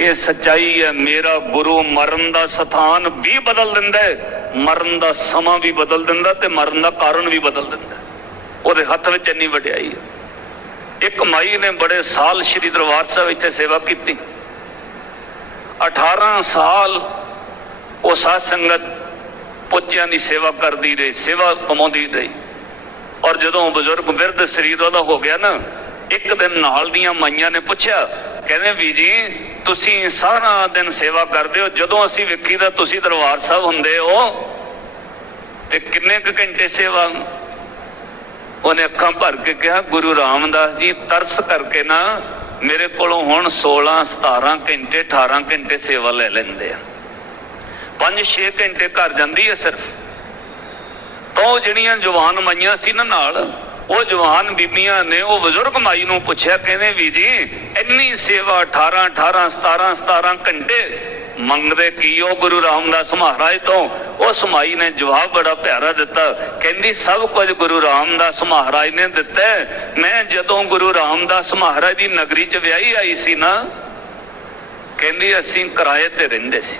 ਇਹ ਸੱਚਾਈ ਹੈ, ਮੇਰਾ ਗੁਰੂ ਮਰਨ ਦਾ ਸਥਾਨ ਵੀ ਬਦਲ ਦਿੰਦਾ ਹੈ, ਮਰਨ ਦਾ ਸਮਾਂ ਵੀ ਬਦਲ ਦਿੰਦਾ ਤੇ ਮਰਨ ਦਾ ਕਾਰਨ ਵੀ ਬਦਲ ਦਿੰਦਾ ਉਹਦੇ ਹੱਥ ਵਿੱਚ ਇੰਨੀ ਵਡਿਆਈ ਹੈ। ਇੱਕ ਮਾਈ ਨੇ ਬੜੇ ਸਾਲ ਸ੍ਰੀ ਦਰਬਾਰ ਸਾਹਿਬ ਇੱਥੇ ਸੇਵਾ ਕੀਤੀ। 18 ਸਾਲ ਉਹ ਸਾਧ ਸੰਗਤ ਪੁੱਜਿਆਂ ਦੀ ਸੇਵਾ ਕਰਦੀ ਰਹੀ, ਸੇਵਾ ਕਮਾਉਂਦੀ ਰਹੀ। ਔਰ ਜਦੋਂ ਬਜ਼ੁਰਗ ਬਿਰਧ ਸਰੀਰ ਉਹਦਾ ਹੋ ਗਿਆ ਨਾ, ਇੱਕ ਦਿਨ ਨਾਲ ਦੀਆਂ ਮਾਈਆਂ ਨੇ ਪੁੱਛਿਆ, ਕਹਿੰਦੇ ਵੀ ਜੀ ਤੁਸੀਂ ਸਾਰਾ ਦਿਨ ਸੇਵਾ ਕਰਦੇ ਹੋ, ਜਦੋਂ ਅਸੀਂ ਵੇਖੀਦਾ ਤੁਸੀਂ ਦਰਬਾਰ ਸਾਹਿਬ ਹੁੰਦੇ ਹੋ ਤੇ ਕਿੰਨੇ ਕੁ ਘੰਟੇ ਸੇਵਾ? ਉਹਨੇ ਅੱਖਾਂ ਭਰ ਕੇ ਕਿਹਾ, ਗੁਰੂ ਰਾਮਦਾਸ ਜੀ, ਤਰਸ ਕਰਕੇ ਨਾ ਮੇਰੇ ਕੋਲੋਂ ਹੁਣ 16 17 ਘੰਟੇ 18 ਘੰਟੇ ਸੇਵਾ ਲੈ ਲੈਂਦੇ ਆ। 5-6 ਘੰਟੇ ਘਰ ਜਾਂਦੀ ਹੈ ਸਿਰਫ। ਤਾਂ ਉਹ ਜਿਹੜੀਆਂ ਜਵਾਨ ਮਾਈਆਂ ਸੀ ਨਾ ਨਾਲ ਉਹ ਜਵਾਨ ਬੀਬੀਆਂ ਨੇ ਉਹ ਬਜ਼ੁਰਗ ਮਾਈ ਨੂੰ ਪੁੱਛਿਆ, ਕਹਿੰਦੇ ਵੀ ਜੀ, ਇੰਨੀ ਸੇਵਾ 18 18 17 17 ਘੰਟੇ ਮੰਗਦੇ ਕੀ ਉਹ ਗੁਰੂ ਰਾਮਦਾਸ ਮਹਾਰਾਜ ਤੋਂ? ਉਸ ਮਾਈ ਨੇ ਜਵਾਬ ਬੜਾ ਪਿਆਰਾ ਦਿੱਤਾ, ਕਹਿੰਦੀ, ਸਭ ਕੁਝ ਗੁਰੂ ਰਾਮਦਾਸ ਮਹਾਰਾਜ ਨੇ ਦਿੱਤਾ ਮੈਂ ਜਦੋਂ ਗੁਰੂ ਰਾਮਦਾਸ ਮਹਾਰਾਜ ਦੀ ਨਗਰੀ ਚ ਵਿਆਹੀ ਆਈ ਸੀ ਨਾ, ਕਹਿੰਦੀ, ਅਸੀਂ ਕਿਰਾਏ ਤੇ ਰਹਿੰਦੇ ਸੀ।